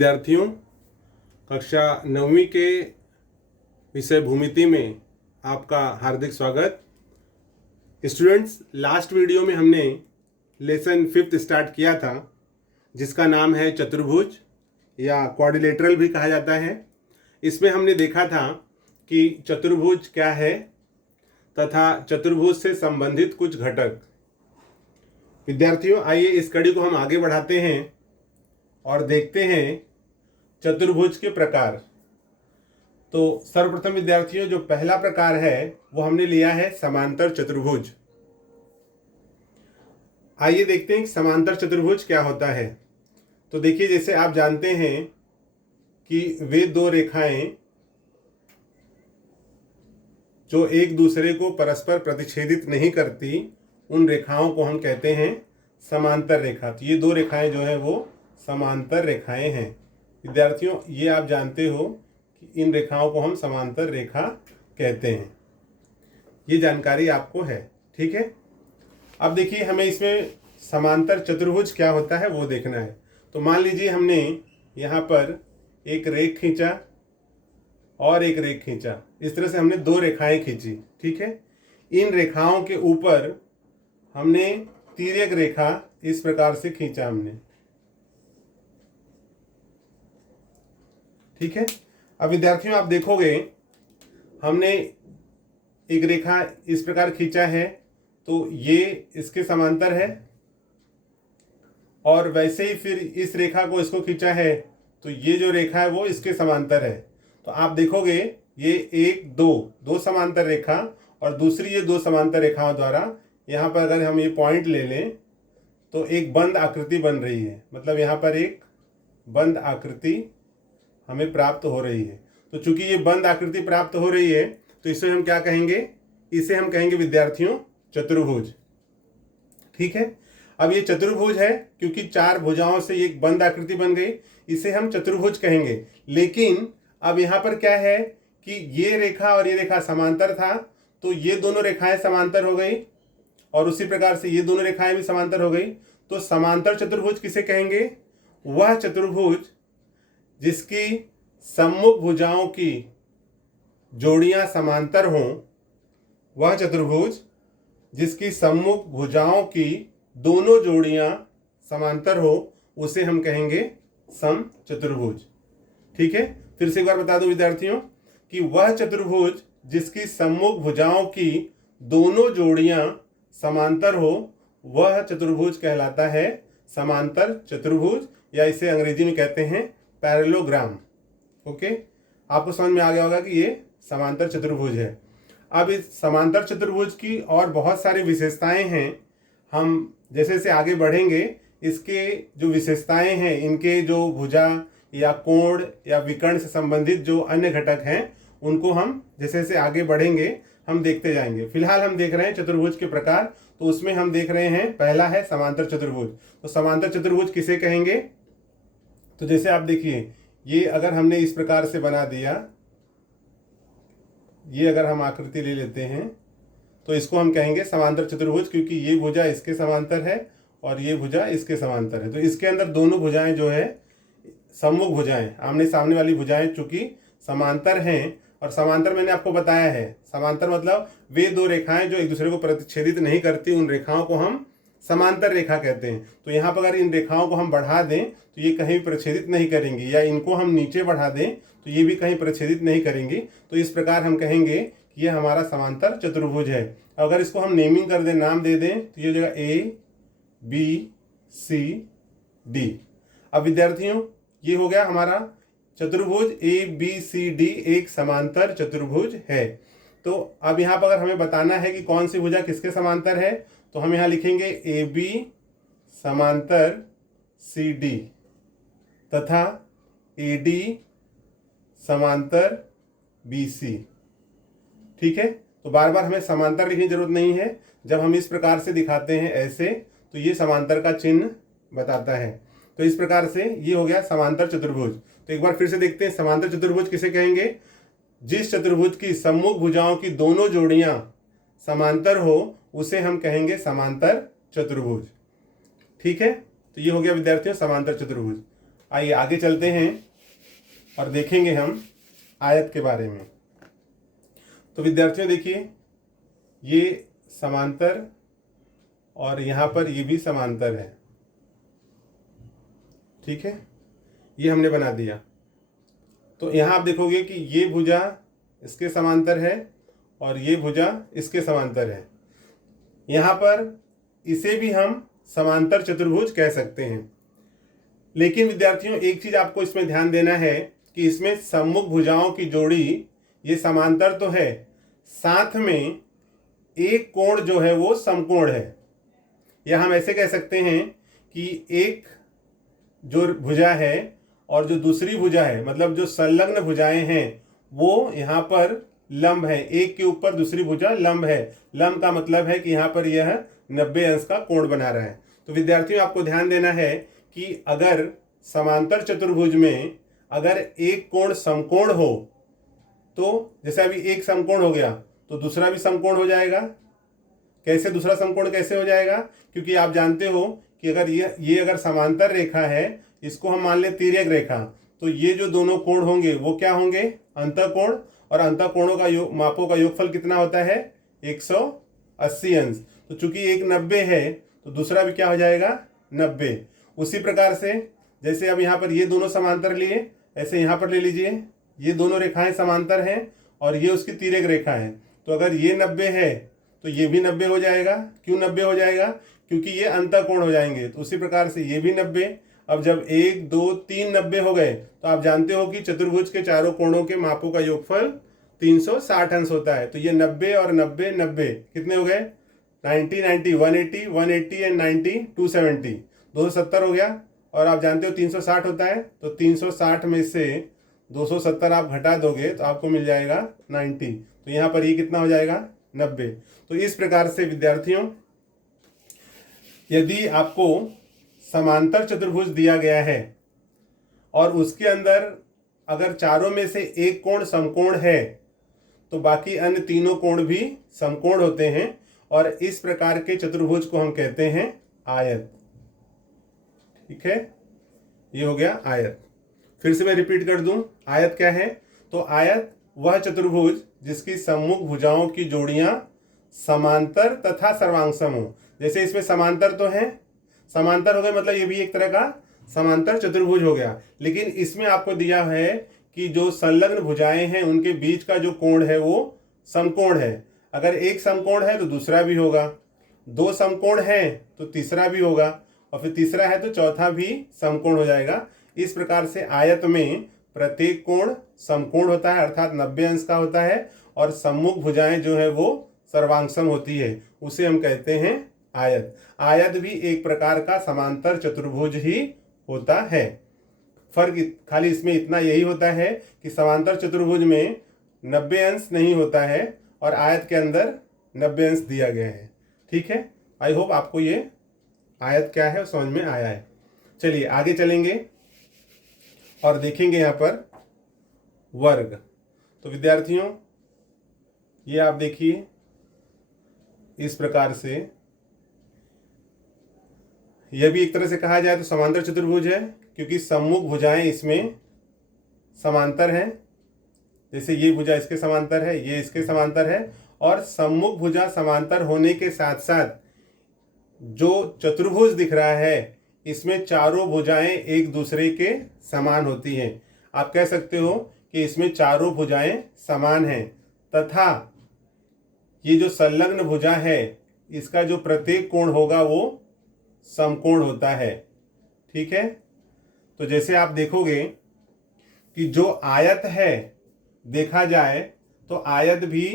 विद्यार्थियों, कक्षा 9वीं के विषय भूमिति में आपका हार्दिक स्वागत। स्टूडेंट्स, लास्ट वीडियो में हमने लेसन 5th स्टार्ट किया था, जिसका नाम है चतुर्भुज या क्वाड्रिलेटरल भी कहा जाता है। इसमें हमने देखा था कि चतुर्भुज क्या है तथा चतुर्भुज से संबंधित कुछ घटक। विद्यार्थियों, आइए इस कड़ी को हम आगे बढ़ाते हैं और देखते हैं चतुर्भुज के प्रकार। तो सर्वप्रथम विद्यार्थियों, जो पहला प्रकार है वो हमने लिया है समांतर चतुर्भुज। आइए देखते हैं समांतर चतुर्भुज क्या होता है। तो देखिए, जैसे आप जानते हैं कि वे दो रेखाएं जो एक दूसरे को परस्पर प्रतिच्छेदित नहीं करती, उन रेखाओं को हम कहते हैं समांतर रेखा। तो ये दो रेखाएं जो है वो समांतर रेखाएं हैं। विद्यार्थियों, ये आप जानते हो कि इन रेखाओं को हम समांतर रेखा कहते हैं। ये जानकारी आपको है, ठीक है। अब देखिए, हमें इसमें समांतर चतुर्भुज क्या होता है वो देखना है। तो मान लीजिए हमने यहाँ पर एक रेख खींचा और एक रेख खींचा। इस तरह से हमने दो रेखाएं खींची, ठीक है। इन रेखाओं के ऊपर हमने तिर्यक रेखा इस प्रकार से खींचा हमने, ठीक है। अब विद्यार्थियों, आप देखोगे हमने एक रेखा इस प्रकार खींचा है, तो ये इसके समांतर है, और वैसे ही फिर इस रेखा को इसको खींचा है तो ये जो रेखा है वो इसके समांतर है। तो आप देखोगे ये एक दो समांतर रेखा और दूसरी ये दो समांतर रेखाओं द्वारा यहाँ पर अगर हम ये पॉइंट ले लें तो एक बंद आकृति बन रही है। मतलब यहाँ पर एक बंद आकृति हमें प्राप्त हो रही है। तो चूंकि ये बंद आकृति प्राप्त हो रही है तो इसे हम क्या कहेंगे? इसे हम कहेंगे विद्यार्थियों चतुर्भुज, ठीक है। अब ये चतुर्भुज है क्योंकि चार भुजाओं से एक बंद आकृति बन गई, इसे हम चतुर्भुज कहेंगे। लेकिन अब यहाँ पर क्या है कि ये रेखा और ये रेखा समांतर था, तो ये दोनों रेखाएं समांतर हो गई और उसी प्रकार से ये दोनों रेखाएं भी समांतर हो गई। तो समांतर चतुर्भुज किसे कहेंगे? वह चतुर्भुज जिसकी सम्मुख भुजाओं की जोड़ियां समांतर हों, वह चतुर्भुज जिसकी सम्मुख भुजाओं की दोनों जोड़ियां समांतर हो, उसे हम कहेंगे समचतुर्भुज, ठीक है। फिर से एक बार बता दूं विद्यार्थियों कि वह चतुर्भुज जिसकी सम्मुख भुजाओं की दोनों जोड़ियां समांतर हो, वह चतुर्भुज कहलाता है समांतर चतुर्भुज, या इसे अंग्रेजी में कहते हैं पैरेललोग्राम। ओके, आपको समझ में आ गया होगा कि ये समांतर चतुर्भुज है। अब इस समांतर चतुर्भुज की और बहुत सारी विशेषताएं हैं। हम जैसे जैसे आगे बढ़ेंगे, इसके जो विशेषताएं हैं, इनके जो भुजा या कोण या विकर्ण से संबंधित जो अन्य घटक हैं, उनको हम जैसे जैसे आगे बढ़ेंगे हम देखते जाएंगे। फिलहाल हम देख रहे हैं चतुर्भुज के प्रकार। तो उसमें हम देख रहे हैं, पहला है समांतर चतुर्भुज। तो समांतर चतुर्भुज किसे कहेंगे? तो जैसे आप देखिए, ये अगर हमने इस प्रकार से बना दिया, ये अगर हम आकृति ले लेते हैं तो इसको हम कहेंगे समांतर चतुर्भुज, क्योंकि ये भुजा इसके समांतर है और ये भुजा इसके समांतर है। तो इसके अंदर दोनों भुजाएं जो है सम्मुख भुजाएं, आमने सामने वाली भुजाएं चूंकि समांतर हैं, और समांतर मैंने आपको बताया है, समांतर मतलब वे दो रेखाएं जो एक दूसरे को प्रतिच्छेदित नहीं करती, उन रेखाओं को हम समांतर रेखा कहते हैं। तो यहाँ पर अगर इन रेखाओं को हम बढ़ा दें तो ये कहीं प्रतिच्छेदित नहीं करेंगी, या इनको हम नीचे बढ़ा दें तो ये भी कहीं प्रतिच्छेदित नहीं करेंगी। तो इस प्रकार हम कहेंगे कि ये हमारा समांतर चतुर्भुज है। अगर इसको हम नेमिंग कर दें, नाम दे दें, तो ये जगह A, B, C, D। अब विद्यार्थियों, ये हो गया हमारा चतुर्भुज ABCD एक समांतर चतुर्भुज है। तो अब यहाँ पर अगर हमें बताना है कि कौन सी भुजा किसके समांतर है, तो हम यहाँ लिखेंगे AB समांतर CD तथा AD समांतर BC, ठीक है। तो बार बार हमें समांतर लिखने की जरूरत नहीं है। जब हम इस प्रकार से दिखाते हैं ऐसे, तो ये समांतर का चिन्ह बताता है। तो इस प्रकार से ये हो गया समांतर चतुर्भुज। तो एक बार फिर से देखते हैं, समांतर चतुर्भुज किसे कहेंगे? जिस चतुर्भुज की सम्मुख भुजाओं की दोनों जोड़ियां समांतर हो, उसे हम कहेंगे समांतर चतुर्भुज, ठीक है। तो ये हो गया विद्यार्थियों समांतर चतुर्भुज। आइए आगे चलते हैं और देखेंगे हम आयत के बारे में। तो विद्यार्थियों देखिए, ये समांतर और यहाँ पर ये भी समांतर है, ठीक है, ये हमने बना दिया। तो यहाँ आप देखोगे कि ये भुजा इसके समांतर है और ये भुजा इसके समांतर है। यहाँ पर इसे भी हम समांतर चतुर्भुज कह सकते हैं। लेकिन विद्यार्थियों एक चीज आपको इसमें ध्यान देना है कि इसमें सम्मुख भुजाओं की जोड़ी ये समांतर तो है, साथ में एक कोण जो है वो समकोण है। या हम ऐसे कह सकते हैं कि एक जो भुजा है और जो दूसरी भुजा है, मतलब जो संलग्न भुजाएं हैं वो यहाँ पर लंब है, एक के ऊपर दूसरी भुजा लंब है। लंब का मतलब है कि यहाँ पर यह 90 अंश का कोण बना रहा है। तो विद्यार्थियों आपको ध्यान देना है कि अगर समांतर चतुर्भुज में अगर एक कोण समकोण हो, तो जैसे अभी एक समकोण हो गया तो दूसरा भी समकोण हो जाएगा। कैसे दूसरा समकोण कैसे हो जाएगा? क्योंकि आप जानते हो कि अगर ये अगर समांतर रेखा है, इसको हम मान ले तिर्यक रेखा, तो ये जो दोनों कोण होंगे वो क्या होंगे? अंतःकोण। और अंतःकोणों का मापों का योगफल कितना होता है? 180 अंश। तो चूंकि एक 90 है तो दूसरा भी क्या हो जाएगा? 90। उसी प्रकार से जैसे अब यहाँ पर ये दोनों समांतर लिए, ऐसे यहाँ पर ले लीजिए, ये दोनों रेखाएं समांतर हैं और ये उसकी तिर्यक रेखा है। तो अगर ये 90 है तो ये भी 90 हो जाएगा। क्यों 90 हो जाएगा? क्योंकि ये अंतःकोण हो जाएंगे। तो उसी प्रकार से ये भी 90। अब जब 1 2 3 90 हो गए तो आप जानते हो कि चतुर्भुज के चारों कोणों के मापों का योगफल 360 अंश होता है। तो ये 90 और 90 90 कितने हो गए? 90 90 180 180 एंड 90 270 270 हो गया। और आप जानते हो 360 होता है, तो 360 में से 270 आप घटा दोगे तो आपको मिल जाएगा 90। तो यहाँ पर ये कितना हो जाएगा? 90। तो इस प्रकार से विद्यार्थियों, यदि आपको समांतर चतुर्भुज दिया गया है और उसके अंदर अगर चारों में से एक कोण समकोण है तो बाकी अन्य तीनों कोण भी समकोण होते हैं और इस प्रकार के चतुर्भुज को हम कहते हैं आयत। ठीक है, ये हो गया आयत। फिर से मैं रिपीट कर दूं, आयत क्या है? तो आयत वह चतुर्भुज जिसकी सम्मुख भुजाओं की जोड़ियां समांतर तथा सर्वांगसम हो। जैसे इसमें समांतर तो है, समांतर हो गए मतलब ये भी एक तरह का समांतर चतुर्भुज हो गया। लेकिन इसमें आपको दिया है कि जो संलग्न भुजाएं हैं उनके बीच का जो कोण है वो समकोण है। अगर एक समकोण है तो दूसरा भी होगा, दो समकोण है तो तीसरा भी होगा, और फिर तीसरा है तो चौथा भी समकोण हो जाएगा। इस प्रकार से आयत में प्रत्येक कोण समकोण होता है, अर्थात 90 अंश का होता है, और सम्मुख भुजाएं जो है वो सर्वांगसम होती है, उसे हम कहते हैं आयत। आयत भी एक प्रकार का समांतर चतुर्भुज ही होता है। फर्क खाली इसमें इतना यही होता है कि समांतर चतुर्भुज में 90 अंश नहीं होता है और आयत के अंदर 90 अंश दिया गया है। ठीक है, आई होप आपको ये आयत क्या है समझ में आया है। चलिए आगे चलेंगे और देखेंगे यहाँ पर वर्ग। तो विद्यार्थियों ये आप देखिए, इस प्रकार से यह भी एक तरह से कहा जाए तो समांतर चतुर्भुज है, क्योंकि सम्मुख भुजाएं इसमें समांतर हैं। जैसे ये भुजा इसके समांतर है, ये इसके समांतर है, और सम्मुख भुजा समांतर होने के साथ साथ जो चतुर्भुज दिख रहा है इसमें चारों भुजाएं एक दूसरे के समान होती हैं। आप कह सकते हो कि इसमें चारों भुजाएं समान हैं, तथा ये जो संलग्न भुजा है इसका जो प्रत्येक कोण होगा वो समकोण होता है। ठीक है, तो जैसे आप देखोगे कि जो आयत है, देखा जाए तो आयत भी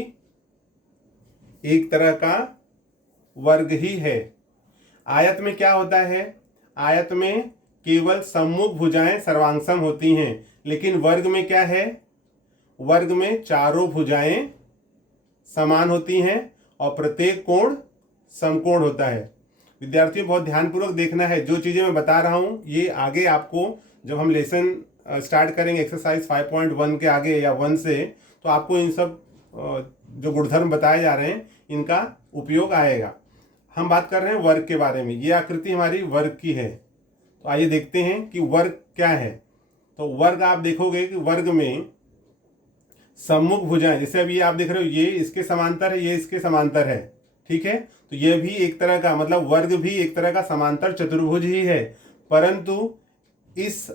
एक तरह का वर्ग ही है। आयत में क्या होता है? आयत में केवल सम्मुख भुजाएं सर्वांगसम होती हैं, लेकिन वर्ग में क्या है? वर्ग में चारों भुजाएं समान होती हैं और प्रत्येक कोण समकोण होता है। विद्यार्थियों बहुत ध्यानपूर्वक देखना है, जो चीज़ें मैं बता रहा हूँ ये आगे आपको जब हम लेसन स्टार्ट करेंगे एक्सरसाइज 5.1 के आगे या 1 से, तो आपको इन सब जो गुणधर्म बताए जा रहे हैं इनका उपयोग आएगा। हम बात कर रहे हैं वर्ग के बारे में। ये आकृति हमारी वर्ग की है। तो आइए देखते हैं कि वर्ग क्या है। तो वर्ग आप देखोगे कि वर्ग में सम्मुख भुजाएं, जैसे अभी आप देख रहे हो ये इसके समांतर है, ये इसके समांतर है, ठीक है। तो ये भी एक तरह का मतलब वर्ग भी एक तरह का समांतर चतुर्भुज ही है, परंतु इस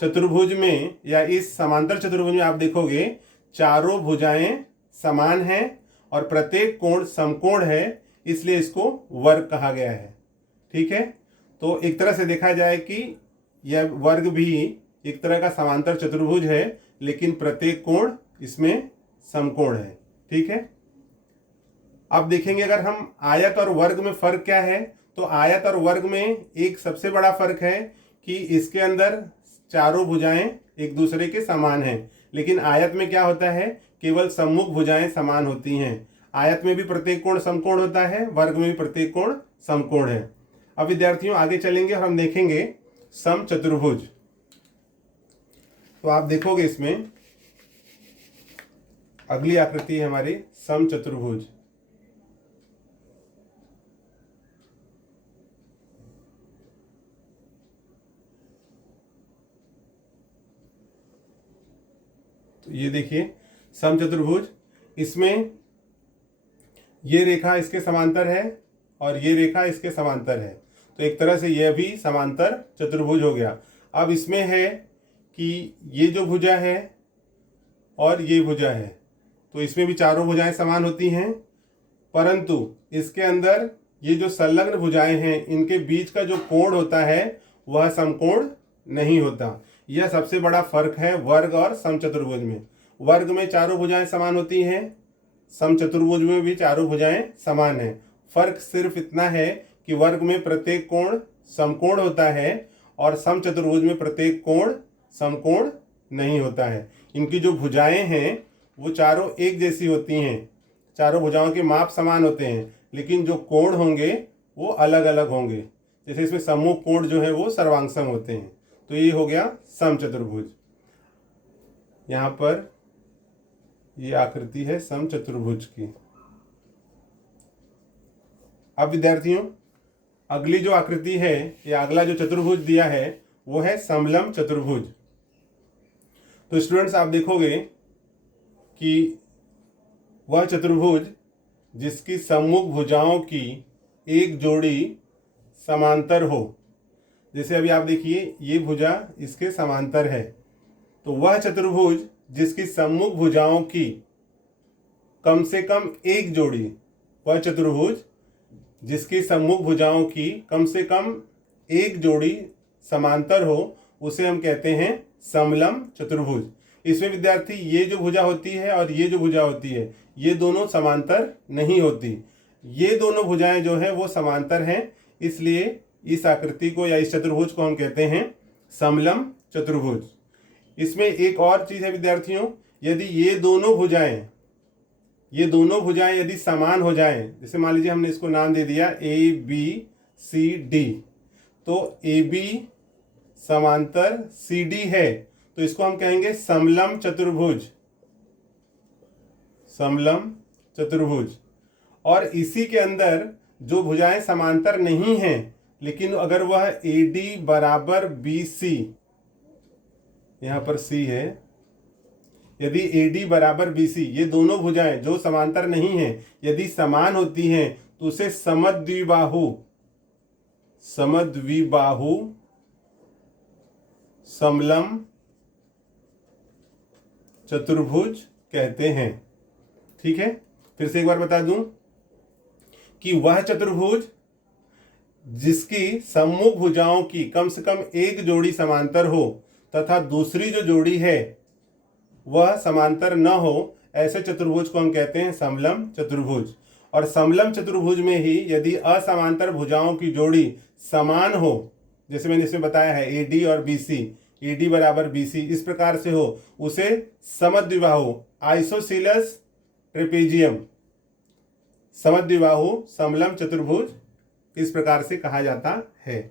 चतुर्भुज में या इस समांतर चतुर्भुज में आप देखोगे चारों भुजाएं समान हैं और प्रत्येक कोण समकोण है, इसलिए इसको वर्ग कहा गया है, ठीक है। तो एक तरह से देखा जाए कि यह वर्ग भी एक तरह का समांतर चतुर्भुज है, लेकिन प्रत्येक कोण इसमें समकोण है, ठीक है। अब देखेंगे अगर हम आयत और वर्ग में फर्क क्या है, तो आयत और वर्ग में एक सबसे बड़ा फर्क है कि इसके अंदर चारों भुजाएं एक दूसरे के समान हैं, लेकिन आयत में क्या होता है, केवल सम्मुख भुजाएं समान होती हैं। आयत में भी प्रत्येक कोण समकोण होता है, वर्ग में भी प्रत्येक कोण समकोण है। अब विद्यार्थियों आगे चलेंगे और हम देखेंगे समचतुर्भुज। तो आप देखोगे इसमें अगली आकृति है हमारी समचतुर्भुज। तो ये देखिए समचतुर्भुज, इसमें ये रेखा इसके समांतर है और ये रेखा इसके समांतर है, तो एक तरह से यह भी समांतर चतुर्भुज हो गया। अब इसमें है कि ये जो भुजा है और ये भुजा है, तो इसमें भी चारों भुजाएं समान होती हैं, परंतु इसके अंदर ये जो संलग्न भुजाएं हैं इनके बीच का जो कोण होता है वह समकोण नहीं होता। यह सबसे बड़ा फर्क है वर्ग और समचतुर्भुज में। वर्ग में चारों भुजाएं समान होती हैं, समचतुर्भुज में भी चारों भुजाएं समान हैं। फर्क सिर्फ इतना है कि वर्ग में प्रत्येक कोण समकोण होता है और समचतुर्भुज में प्रत्येक कोण समकोण नहीं होता है। इनकी जो भुजाएं हैं वो चारों एक जैसी होती हैं, चारों भुजाओं के माप समान होते हैं, लेकिन जो कोण होंगे वो अलग अलग होंगे। जैसे इसमें सम्मुख कोण जो है वो सर्वांगसम होते हैं। तो ये हो गया समचतुर्भुज। यहाँ पर ये आकृति है समचतुर्भुज की। अब विद्यार्थियों अगली जो आकृति है या अगला जो चतुर्भुज दिया है वो है समलंब चतुर्भुज। तो स्टूडेंट्स आप देखोगे कि वह चतुर्भुज जिसकी सम्मुख भुजाओं की एक जोड़ी समांतर हो, जैसे अभी आप देखिए ये भुजा इसके समांतर है, तो वह चतुर्भुज जिसकी सम्मुख भुजाओं की कम से कम एक जोड़ी, वह चतुर्भुज जिसकी सम्मुख भुजाओं की कम से कम एक जोड़ी समांतर हो, उसे हम कहते हैं समलंब चतुर्भुज। इसमें विद्यार्थी ये जो भुजा होती है और ये जो भुजा होती है ये दोनों समांतर नहीं होती। ये दोनों भुजाएं जो हैं वो समांतर हैं, इसलिए इस आकृति को या इस चतुर्भुज को हम कहते हैं समलंब चतुर्भुज। इसमें एक और चीज है विद्यार्थियों, यदि ये दोनों भुजाएं यदि समान हो जाएं, जैसे मान लीजिए हमने इसको नाम दे दिया ए बी सी डी, तो ए बी समांतर सी डी है, तो इसको हम कहेंगे समलंब चतुर्भुज, समलंब चतुर्भुज। और इसी के अंदर जो भुजाएं समांतर नहीं हैं, लेकिन अगर वह ए डी बराबर बी सी, यहां पर सी है, यदि ए डी बराबर बी सी, ये दोनों भुजाएं जो समांतर नहीं हैं यदि समान होती हैं तो उसे समद्विबाहु समलंब चतुर्भुज कहते हैं, ठीक है। फिर से एक बार बता दूं कि वह चतुर्भुज जिसकी सम्मुख भुजाओं की कम से कम एक जोड़ी समांतर हो तथा दूसरी जो जोड़ी है वह समांतर न हो, ऐसे चतुर्भुज को हम कहते हैं समलंब चतुर्भुज। और समलंब चतुर्भुज में ही यदि असमांतर भुजाओं की जोड़ी समान हो, जैसे मैंने इसमें बताया है ए डी और बी सी, ए डी बराबर बी सी, इस प्रकार से हो, उसे समद्विबाहु आइसोसीलस ट्रेपेजियम, समद्विबाहु समलंब चतुर्भुज इस प्रकार से कहा जाता है।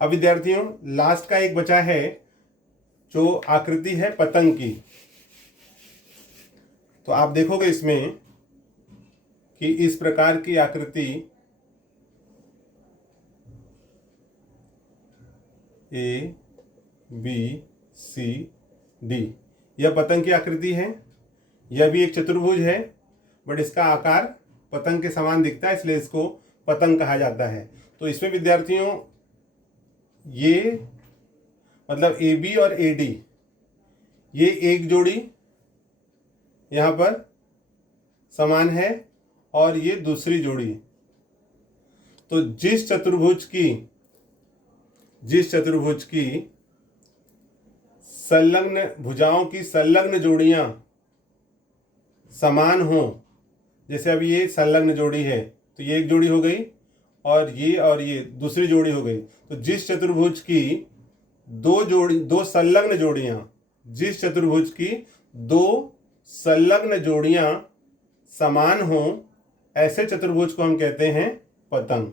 अब विद्यार्थियों लास्ट का एक बचा है जो आकृति है पतंग की। तो आप देखोगे इसमें कि इस प्रकार की आकृति ए बी सी डी, यह पतंग की आकृति है। यह भी एक चतुर्भुज है, बट इसका आकार पतंग के समान दिखता है, इसलिए इसको पतंग कहा जाता है। तो इसमें विद्यार्थियों ये मतलब ए बी और ए डी, ये एक जोड़ी यहाँ पर समान है और ये दूसरी जोड़ी। तो जिस चतुर्भुज की संलग्न भुजाओं की संलग्न जोड़ियां समान हो, जैसे अब ये संलग्न जोड़ी है तो ये एक जोड़ी हो गई और ये दूसरी जोड़ी हो गई। तो जिस चतुर्भुज की दो संलग्न जोड़ियां, जिस चतुर्भुज की दो संलग्न जोड़ियां समान हो, ऐसे चतुर्भुज को हम कहते हैं पतंग।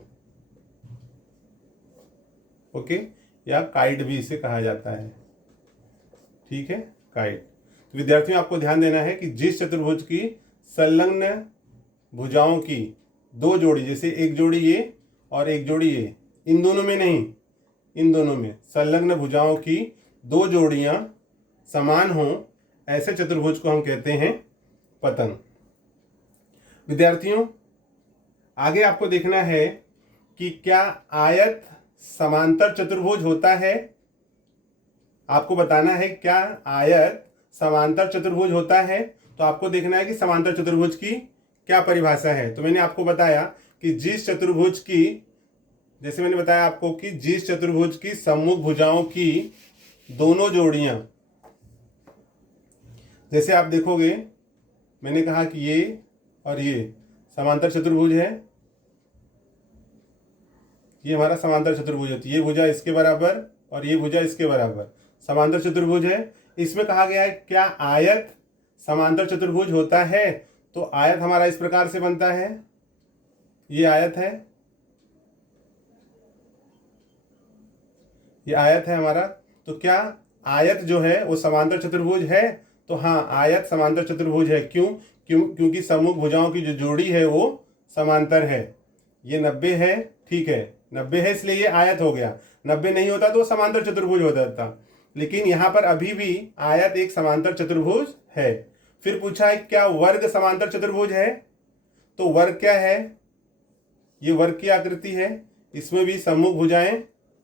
ओके, या काइट भी इसे कहा जाता है। ठीक है, काइट। तो विद्यार्थियों आपको ध्यान देना है कि जिस चतुर्भुज की संलग्न भुजाओं की दो जोड़ी, जैसे एक जोड़ी ये और एक जोड़ी ये, इन दोनों में नहीं, इन दोनों में संलग्न भुजाओं की दो जोड़ियां समान हो, ऐसे चतुर्भुज को हम कहते हैं पतंग। विद्यार्थियों आगे आपको देखना है कि क्या आयत समांतर चतुर्भुज होता है। आपको बताना है क्या आयत समांतर चतुर्भुज होता है। तो आपको देखना है कि समांतर चतुर्भुज की क्या परिभाषा है। तो मैंने आपको बताया कि जिस चतुर्भुज की, जैसे मैंने बताया आपको कि जिस चतुर्भुज की सम्मुख भुजाओं की दोनों जोड़ियां, जैसे आप देखोगे मैंने कहा कि ये और ये समांतर चतुर्भुज है, ये हमारा समांतर चतुर्भुज होती है। ये भुजा इसके बराबर और ये भुजा इसके बराबर समांतर चतुर्भुज है। इसमें कहा गया है क्या आयत समांतर चतुर्भुज होता है। तो आयत हमारा इस प्रकार से बनता है, ये आयत है, ये आयत है हमारा। तो क्या आयत जो है वो समांतर चतुर्भुज है। तो हाँ, आयत समांतर चतुर्भुज है। क्योंकि सम्मुख भुजाओं की जो जोड़ी है वो समांतर है। ये 90 है, ठीक है, 90 है इसलिए ये आयत हो गया। 90 नहीं होता तो समांतर चतुर्भुज हो जाता, लेकिन यहाँ पर अभी भी आयत एक समांतर चतुर्भुज है। फिर पूछा है क्या वर्ग समांतर चतुर्भुज है। तो वर्ग क्या है, ये वर्ग की आकृति है, इसमें भी सम्मुख भुजाएं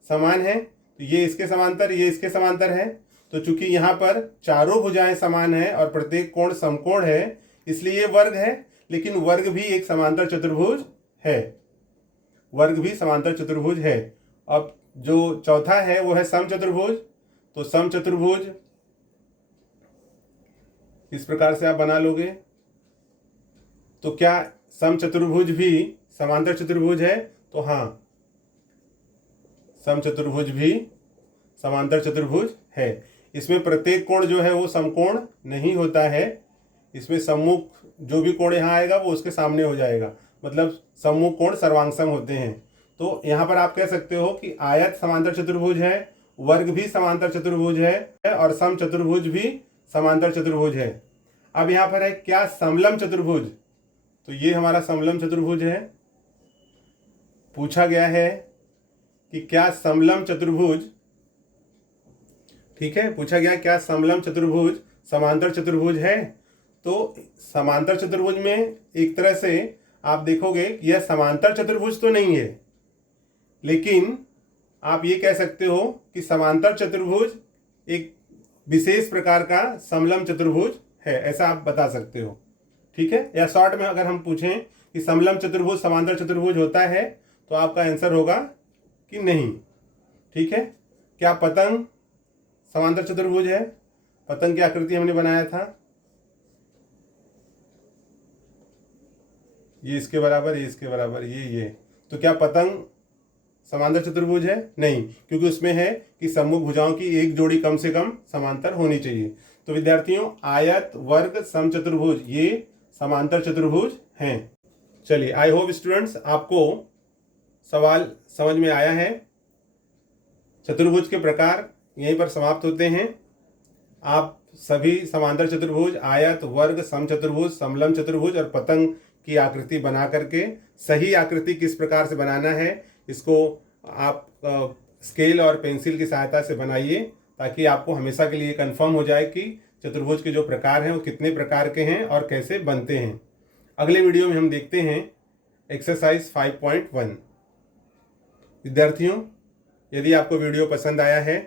समान है। तो ये इसके समांतर, ये इसके समांतर है। तो चूंकि यहाँ पर चारों भुजाएं समान है और प्रत्येक कोण समकोण है, इसलिए ये वर्ग है। लेकिन वर्ग भी एक समांतर चतुर्भुज है, वर्ग भी समांतर चतुर्भुज है। अब जो चौथा है वो है समचतुर्भुज। तो समचतुर्भुज इस प्रकार से आप बना लोगे। तो क्या समचतुर्भुज भी समांतर चतुर्भुज है। तो हाँ, समचतुर्भुज भी समांतर चतुर्भुज है। इसमें प्रत्येक कोण जो है वो समकोण नहीं होता है। इसमें सम्मुख जो भी कोण यहाँ आएगा वो उसके सामने हो जाएगा, मतलब सम्मुख कोण सर्वांगसम होते हैं। तो यहाँ पर आप कह सकते हो कि आयत समांतर चतुर्भुज है, वर्ग भी समांतर चतुर्भुज है और समचतुर्भुज भी समांतर चतुर्भुज है। अब यहाँ पर है क्या समलंब चतुर्भुज। तो ये हमारा समलंब चतुर्भुज है। पूछा गया है कि क्या समलंब चतुर्भुज, ठीक है, पूछा गया क्या समलंब चतुर्भुज समांतर चतुर्भुज है। तो समांतर चतुर्भुज में एक तरह से आप देखोगे कि यह समांतर चतुर्भुज तो नहीं है, लेकिन आप ये कह सकते हो कि समांतर चतुर्भुज एक विशेष प्रकार का समलंब चतुर्भुज है, ऐसा आप बता सकते हो। ठीक है, या शॉर्ट में अगर हम पूछें कि समलंब चतुर्भुज समांतर चतुर्भुज होता है तो आपका आंसर होगा कि नहीं। ठीक है, क्या पतंग समांतर चतुर्भुज है। पतंग की आकृति हमने बनाया था, ये इसके बराबर, ये इसके बराबर, ये। तो क्या पतंग समांतर चतुर्भुज है। नहीं, क्योंकि उसमें है कि सम्मुख भुजाओं की एक जोड़ी कम से कम समांतर होनी चाहिए। तो विद्यार्थियों आयत, वर्ग, समचतुर्भुज ये समांतर चतुर्भुज हैं। चलिए, आई होप स्टूडेंट्स आपको सवाल समझ में आया है। चतुर्भुज के प्रकार यहीं पर समाप्त होते हैं। आप सभी समांतर चतुर्भुज, आयत, वर्ग, समचतुर्भुज, समलंब चतुर्भुज और पतंग की आकृति बना करके सही आकृति किस प्रकार से बनाना है इसको आप स्केल और पेंसिल की सहायता से बनाइए, ताकि आपको हमेशा के लिए कंफर्म हो जाए कि चतुर्भुज के जो प्रकार हैं वो कितने प्रकार के हैं और कैसे बनते हैं। अगले वीडियो में हम देखते हैं एक्सरसाइज 5.1। विद्यार्थियों, यदि आपको वीडियो पसंद आया है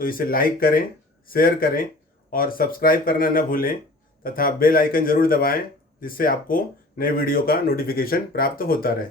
तो इसे लाइक करें, शेयर करें और सब्सक्राइब करना न भूलें तथा बेल आइकन जरूर दबाएं, जिससे आपको नए वीडियो का नोटिफिकेशन प्राप्त होता रहे।